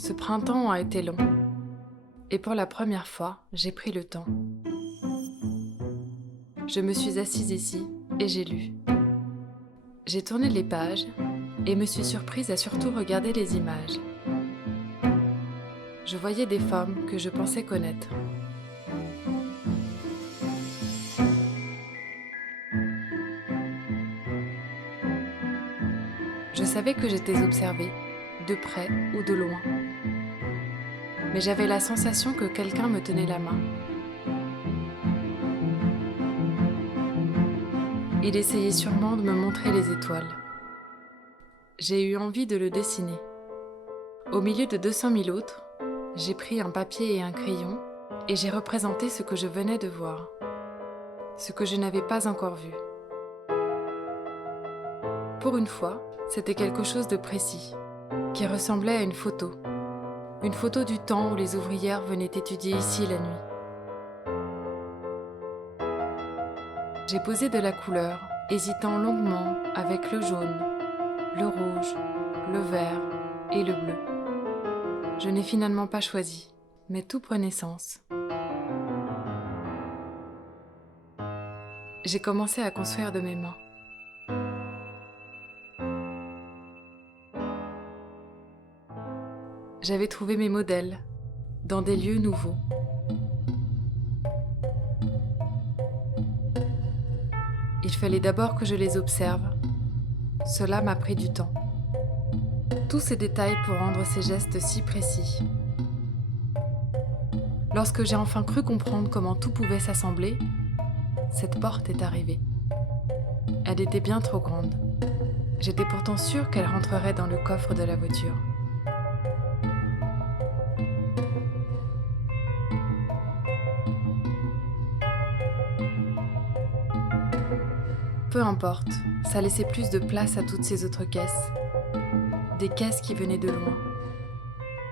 Ce printemps a été long, et pour la première fois, j'ai pris le temps. Je me suis assise ici et j'ai lu. J'ai tourné les pages et me suis surprise à surtout regarder les images. Je voyais des femmes que je pensais connaître. Je savais que j'étais observée, de près ou de loin. Mais j'avais la sensation que quelqu'un me tenait la main. Il essayait sûrement de me montrer les étoiles. J'ai eu envie de le dessiner. Au milieu de 200 000 autres, j'ai pris un papier et un crayon et j'ai représenté ce que je venais de voir, ce que je n'avais pas encore vu. Pour une fois, c'était quelque chose de précis, qui ressemblait à une photo du temps où les ouvrières venaient étudier ici la nuit. J'ai posé de la couleur, hésitant longuement avec le jaune, le rouge, le vert et le bleu. Je n'ai finalement pas choisi, mais tout prenait sens. J'ai commencé à construire de mes mains. J'avais trouvé mes modèles dans des lieux nouveaux. Il fallait d'abord que je les observe. Cela m'a pris du temps. Tous ces détails pour rendre ces gestes si précis. Lorsque j'ai enfin cru comprendre comment tout pouvait s'assembler, cette porte est arrivée. Elle était bien trop grande. J'étais pourtant sûre qu'elle rentrerait dans le coffre de la voiture. Peu importe, ça laissait plus de place à toutes ces autres caisses. Des caisses qui venaient de loin.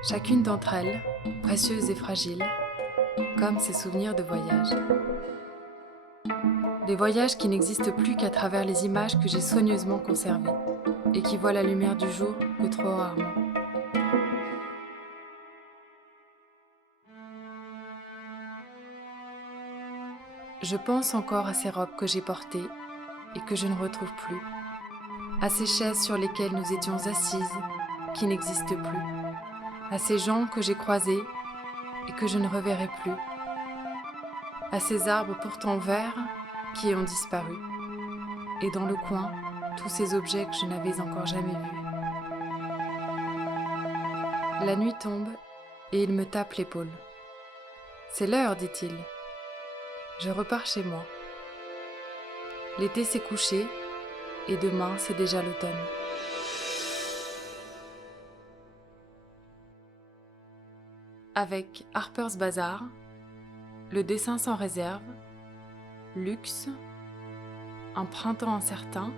Chacune d'entre elles, précieuse et fragile, comme ces souvenirs de voyage. Des voyages qui n'existent plus qu'à travers les images que j'ai soigneusement conservées et qui voient la lumière du jour que trop rarement. Je pense encore à ces robes que j'ai portées et que je ne retrouve plus, à ces chaises sur lesquelles nous étions assises qui n'existent plus, à ces gens que j'ai croisés et que je ne reverrai plus, à ces arbres pourtant verts qui ont disparu, et dans le coin, tous ces objets que je n'avais encore jamais vus. La nuit tombe et il me tape l'épaule. C'est l'heure, dit-il. Je repars chez moi. L'été s'est couché et demain c'est déjà l'automne. Avec Harper's Bazaar, le dessin sans réserve, luxe, un printemps incertain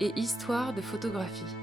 et histoire de photographie.